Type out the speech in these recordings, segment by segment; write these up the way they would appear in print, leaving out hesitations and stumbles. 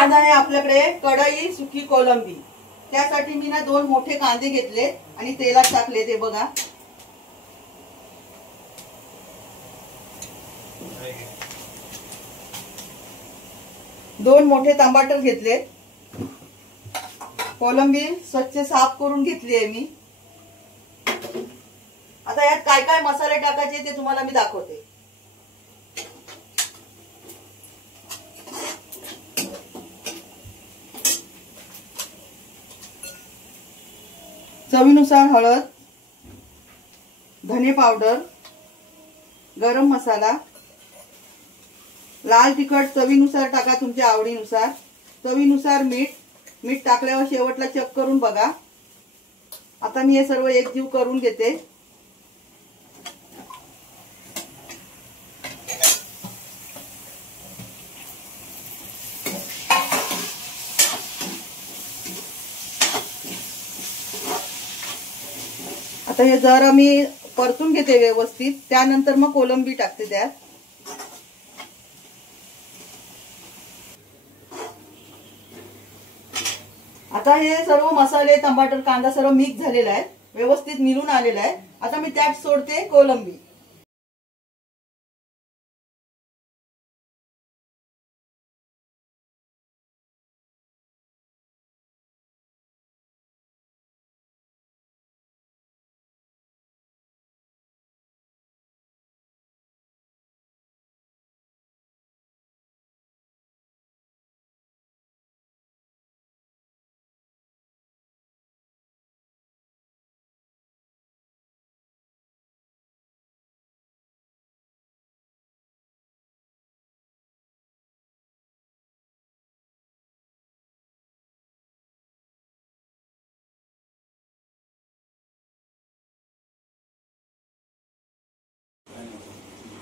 आज आहे आपल्याकडे कढई सुकी कोलंबी। त्यासाठी मी ना 2 मोठे कांदे घेतले आणि तेलात टाकले ते बघा। दोन मोठे टमाटर घेतले। कोलंबी स्वच्छ साफ करून घेतली आहे मी। आता यात काय काय मसाले टाकायचे ते तुम्हाला मी दाखवते। चवीनुसार हळद, धने पावडर, गरम मसाला, लाल तिखट चवीनुसार टाका तुमच्या आवडीनुसार, चवीनुसार मीठ। मीठ टाकल्यावर शेवटला चेक करून बघा। आता मी हे सर्व एकजीव करून घेते। आता हे जरा मी परतून घेते व्यवस्थित, त्यानंतर मग कोलंबी टाकते त्यात। आता हे सर्व मसाले, टमाटर, कांदा सर्व मिक्स झालेला आहे, व्यवस्थित मिळून आलेला आहे। आता मी त्यात सोडते कोलंबी।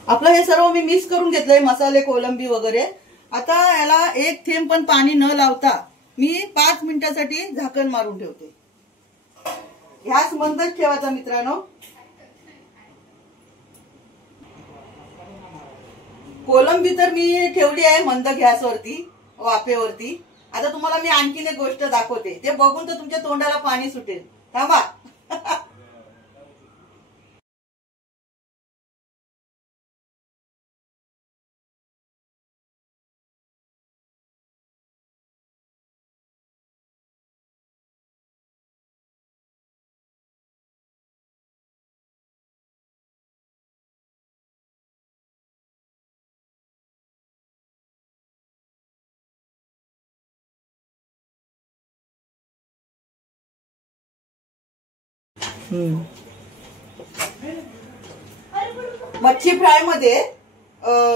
आपलं हे सर्व मी मिक्स करून घेतलंय, मसाले, कोलंबी वगैरे। आता याला एक थेंब पण पाणी न लावता मी 5 मिनिटांसाठी झाकण मारून ठेवते। गॅस मंदच ठेवायचा मित्रांनो। कोलंबी तर मी ठेवली आहे मंद गॅसवरती, वाफेवरती। आता तुम्हाला मी आणखीन एक गोष्ट दाखवते, ते बघून तर तुमच्या तोंडाला पाणी सुटेल। थांबा। मच्छी फ्राय मध्ये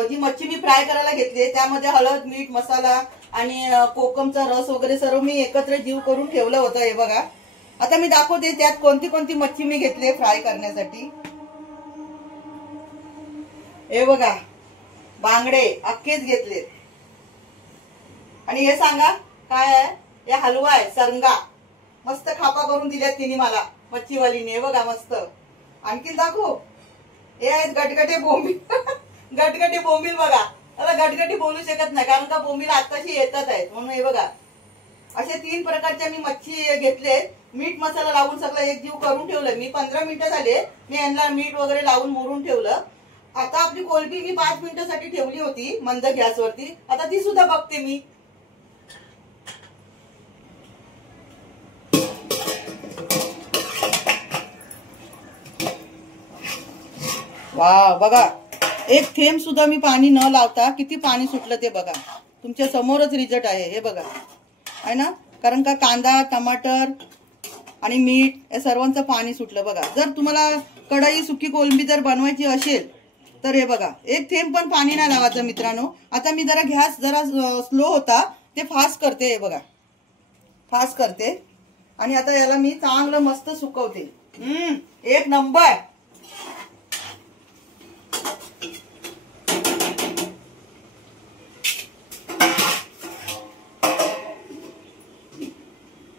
जी मच्छी मी फ्राय करायला घेतली त्यामध्ये हळद, मीठ, मसाला आणि कोकमचा रस वगैरे सर्व मी एकत्र जीव करून ठेवलं होतं। हे बघा, आता मी दाखवते त्यात कोणती कोणती मच्छी मी घेतली फ्राय करण्यासाठी। हे बघा, बांगडे अख्खेच घेतले। आणि हे सांगा काय आहे? हे हलवा आहे, सरंगा। मस्त खापा करून दिल्यात तिने मला मच्छीवालीने। हे बघा मस्त। आणखी दाखवू? हे आहेत गटगटे बोंबील। गटगटे बोंबील बघा, आता गटगटी बोलू शकत नाही कारण का बोंबील आताशी येतात आहेत म्हणून। हे बघा, असे 3 प्रकारच्या मी मच्छी घेतले। मीठ मसाला लावून सगळं एकजीव करून ठेवलं मी। 15 मिनिटं झाले मी यांना मीठ वगैरे लावून मुरून ठेवलं। आता आपली कोलंबी मी 5 मिनिटांसाठी ठेवली होती मंद गॅसवरती, आता ती सुद्धा बघते मी। वाह, बघा, एक थेंब सुद्धा मी पाणी न लावता किती पाणी सुटलं ते बघा। तुमच्या समोरच रिझल्ट आहे, हे बघा, आहे ना? कारण का कांदा, टमाटर आणि मीठ या सर्वांचं पाणी सुटलं बघा। जर तुम्हाला कढई सुकी कोलंबी जर बनवायची असेल तर हे बघा, एक थेंब पण पाणी नाही लावायचं मित्रांनो। आता मी जरा गॅस जरा स्लो होता ते फास्ट करते। हे बघा, फास्ट करते आणि आता याला मी चांगलं मस्त सुकवते। एक नंबर।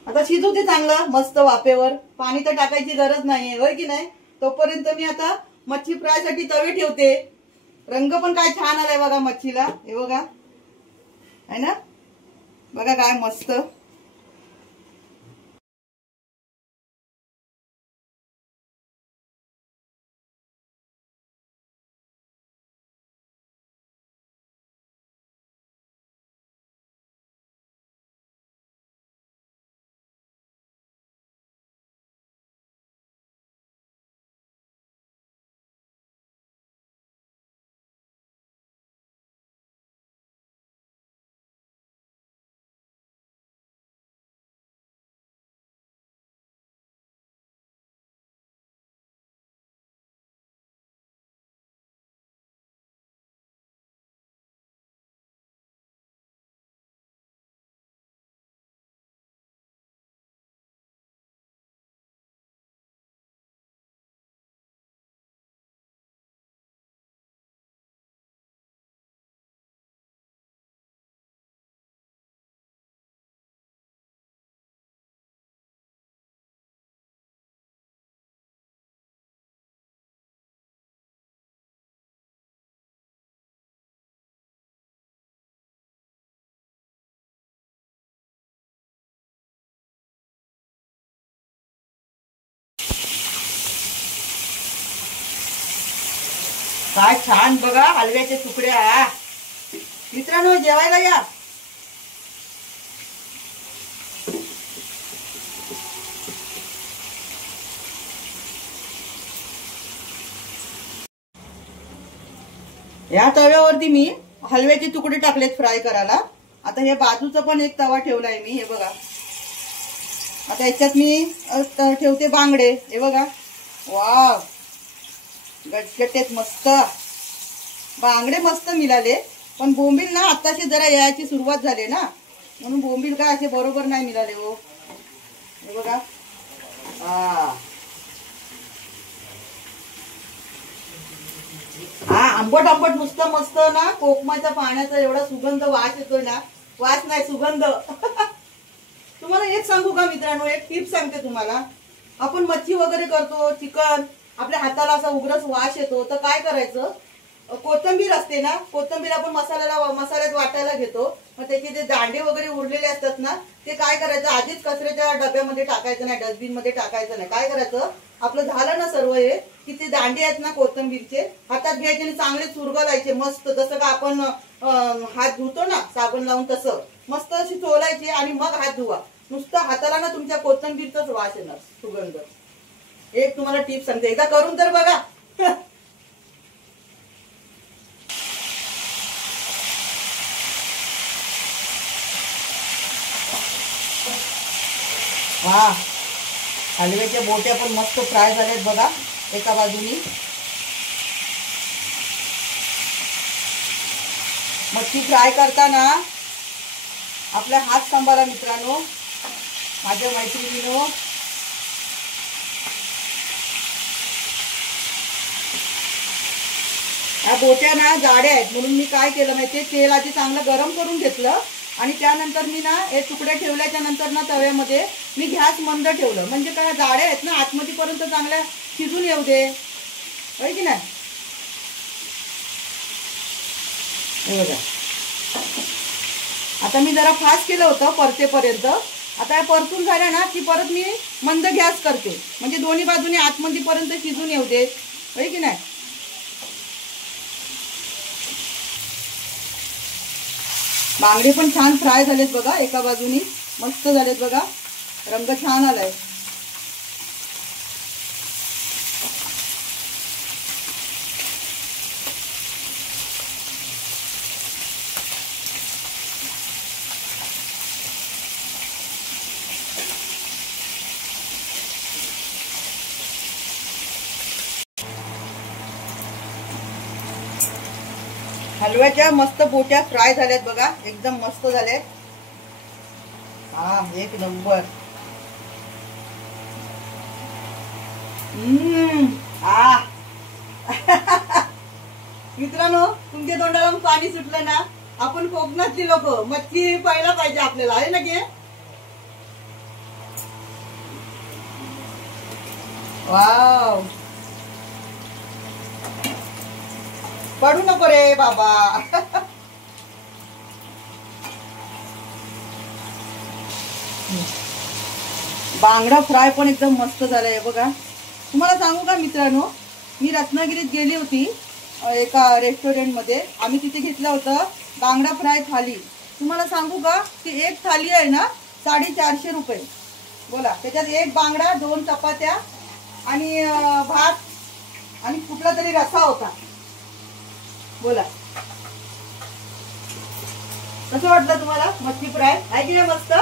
आता शिजू दे चांगलं मस्त वाफेवर, पाणी तर टाकायची गरज नाहीये, होय की नाही? तोपर्यंत मी आता मच्छी फ्राय साठी तवे ठेवते। रंग पण काय छान आलाय बघा मच्छीला, हे बघा, है ना? बघा काय मस्त. काय छान बघा हलव्याचे तुकड्या. मित्रांनो जेवायला या. या तव्यावरती मी हलव्याचे तुकडे टाकलेत फ्राय करायला. आता हे बाजूचा पण एक तवा ठेवलाय मी. हे बघा आता याच्यात मी ठेवते बांगडे. हे बघा वाव गटगटेत मस्त बांगडे मस्त मिळाले. पण बोंबील ना आताशी जरा यायची सुरुवात झाली ना म्हणून बोंबील काय असे बरोबर नाही मिळाले हो. हे बघा हा आंबट आंबट नुसतं मस्त ना कोकमाच्या पाण्याचा एवढा सुगंध वास येतोय ना. वास नाही सुगंध. तुम्हाला एक सांगू का मित्रांनो, एक टिप सांगते तुम्हाला. आपण मच्छी वगैरे करतो चिकन आपल्या हाताला असा उग्रच वास येतो तर काय करायचं, कोथिंबीर असते ना, कोथिंबीर आपण मसाल्यात वाटायला घेतो. मग त्याचे जे दांडे वगैरे उरलेले असतात ना ते काय करायचं आधीच कचऱ्याच्या डब्यामध्ये टाकायचं नाही, डस्टबिन मध्ये टाकायचं नाही. काय करायचं आपलं झालं ना सर्व हे की ते दांडे आहेत ना कोथिंबीरचे हातात घ्यायचे आणि चांगले चुरगलायचे मस्त. जसं का आपण हात धुतो ना साबण लावून तसं मस्त अशी चोलायची आणि मग हात धुवा. नुसतं हाताला ना तुमच्या कोथिंबीरचाच वास येणार सुगंध. एक तुम्हाला टिप सांगते, एकदा करून तर बघा. हा हलव्याच्या बोट्या पण मस्त फ्राय झाल्यात बघा एका बाजूनी. मच्छी फ्राय करताना आपला हात सांभाळा मित्रांनो, माझ्या मैत्रिणीनो. ह्या बोट्या ना जाड्या आहेत म्हणून मी काय केलं माहितीये, तेल आधी चांगलं गरम करून घेतलं आणि त्यानंतर मी ना हे तुकडे ठेवल्याच्या नंतर ना तव्यामध्ये मी गॅस मंद ठेवलं. म्हणजे काय जाड्या आहेत ना आतमध्ये पर्यंत चांगल्या शिजून येऊ दे, होय की नाही. हे बघा आता मी जरा फास्ट केलं होतं परतेपर्यंत. आता परतून झाल्या ना की परत मी मंद गॅस करते म्हणजे दोन्ही बाजूने आतमध्ये पर्यंत शिजून येऊ दे, होय की नाही. बांगडे पण छान फ्राय झालेत बघा एका बाजूनी मस्त झालेत बघा, रंग छान आलाय. हलव्याच्या मस्त बोट्या फ्राय झाल्यात बघा, एकदम मस्त झाल्यात. हा एक नंबर. मित्रांनो तुमच्या तोंडाला पाणी सुटलं ना. आपण कोकणातली लोक मच्छी पाहायला पाहिजे आपल्याला, आहे ना की. वाव पडू नको रे बाबा. बांगडा फ्राय पण एकदम मस्त झालाय बघा। तुम्हाला सांगू का मित्रांनो, मी रत्नागिरीत गेली होती एका रेस्टॉरंटमध्ये, आम्ही तिथे घेतलं होतं बांगडा फ्राय थाली। तुम्हाला सांगू का की एक थाली आहे ना 450 रुपये। बोला, त्याच्यात एक बांगडा, 2 चपात्या आणि भात आणि कुठला तरी रस्सा होता। बोला, कसं वाटलं तुम्हाला मच्छी फ्राय? आहे की नाही मस्त?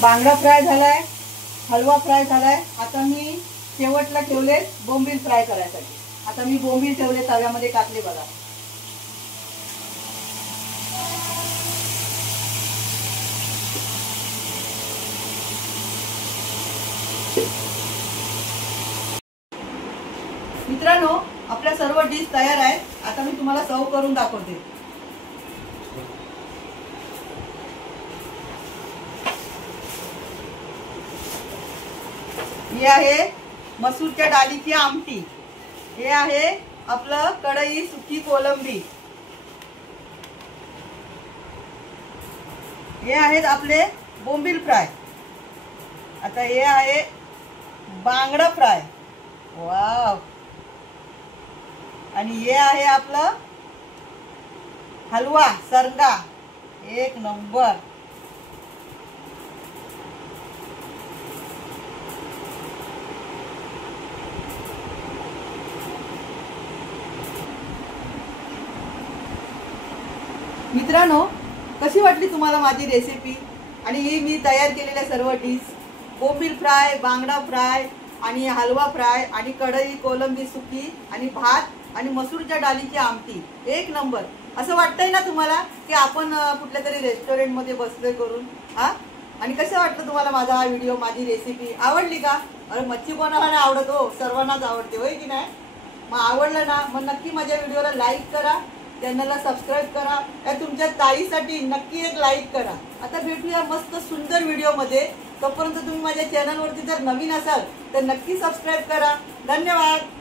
बांगडा फ्राय झालाय, हलवा फ्राय झालाय। आता मी शेवटला ठेवले बोंबील फ्राय करायसाठी। आता मी बोंबील ठेवले तव्यामध्ये टाकले बघा। मित्रांनो, आपल्या सर्व डिश तयार आहेत। आता मी तुम्हाला सर्व करून दाखवते। हे आहे मसूरच्या डाळीची आमटी, हे आहे आपलं कढई सुकी कोलंबी, हे आहेत आपले बोंबील फ्राय, आता हे आहे बांगडा फ्राय, वाव, आणि हे आहे आपलं हलवा सरंगा, एक नंबर। मित्रांनो, कशी वाटली तुम्हाला माझी रेसिपी आणि ही मी तयार केलेल्या सर्व डिश? बोंबील फ्राय, बांगडा फ्राय आणि हलवा फ्राय आणि कढई कोलंबी सुकी आणि भात आणि मसूरच्या डाळीची आमटी, एक नंबर। असं वाटतंय ना तुम्हाला की आपण कुठल्या तरी रेस्टॉरंट मध्ये बसलोय करून? हा, आणि कसं वाटलं तुम्हाला माझा हा व्हिडिओ, माझी रेसिपी आवडली का? अरे मच्छी बनवायला आवडत हो, सर्वांनाच आवडते, होय की नाही? मग आवडलं ना, मग नक्की माझ्या व्हिडिओला लाईक करा, चॅनलला सबस्क्राईब करा, या तुमच्या ताईसाठी नक्की एक लाईक करा। आता भेटूया मस्त सुंदर व्हिडिओ मध्ये। तोपर्यंत तुम्ही माझ्या चॅनलवरती जर नवीन असाल तर नक्की सबस्क्राईब करा। धन्यवाद।